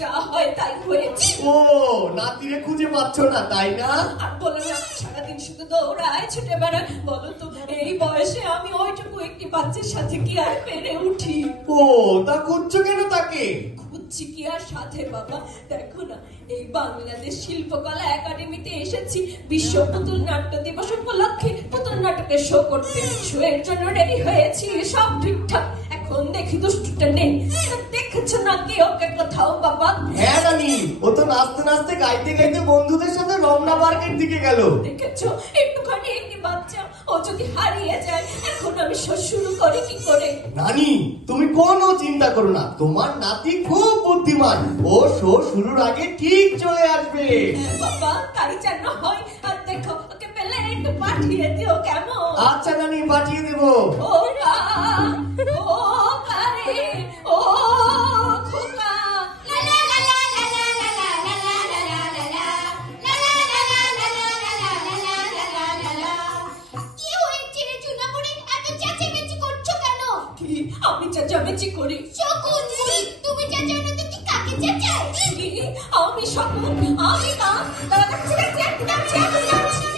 যা হয় তাই হয়েছে। ও নাতিরে খুঁজে পাচ্ছ না তাই না? আর বলো না, সারাদিন শুধু দৌড়ায় ছুটে বেড়ায়। বলো তো এই বয়সে আমি ওইটুকু একটি বাচ্চার সাথে কি আর পেরে উঠি? ও তা খুঁজছো কেন তাকে? খুঁজছি কি আর সাথে বাবা, দেখো না এই বাংলাদেশ শিল্পকলা একাডেমিতে এসেছি বিশ্ব পুতুল নাট্য দিবস উপলক্ষে পুতুল নাটকের শো করতে। শো এর জন্য রেডি হয়েছি, সব ঠিকঠাক। এখন দেখি দুষ্টুটা নেই। দেখেছো না কি ওকে কোথাও বাবা? হ্যাঁ রানী, ও তো নাচতে নাচতে গাইতে গাইতে বন্ধুদের সাথে রমনা পার্কের দিকে গেল। দেখেছো, একটুখানি একটি বাচ্চা, ও যদি হারিয়ে যায় এখন আমি শো শুরু করি কি করে? রানী তুমি কোনো চিন্তা করো না, তোমার নাতি খুব বুদ্ধিমান, ও শো শুরুর আগে ঠিক চলে আসবে। হ্যাঁ বাবা, তাই যেন হয়। আর দেখো ওকে পেলে একটু পাঠিয়ে দিও কেমন? আচ্ছা রানী, পাঠিয়ে দেবো। ওরা ও কারে ও খোকা লা লা লা লা লা লা লা লা লা লা লা লা কি হয়েছে রে চুনামুড়ি, এত চেঁচামেচি করছো কেন? কি আমি চেঁচামেচি করি? শকুন মুড়ি, তুমি চেঁচাও না তো কি কাকে চেঁচায়? আমি শকুন, আমি না, দাদা ছেড়ে যাচ্ছি।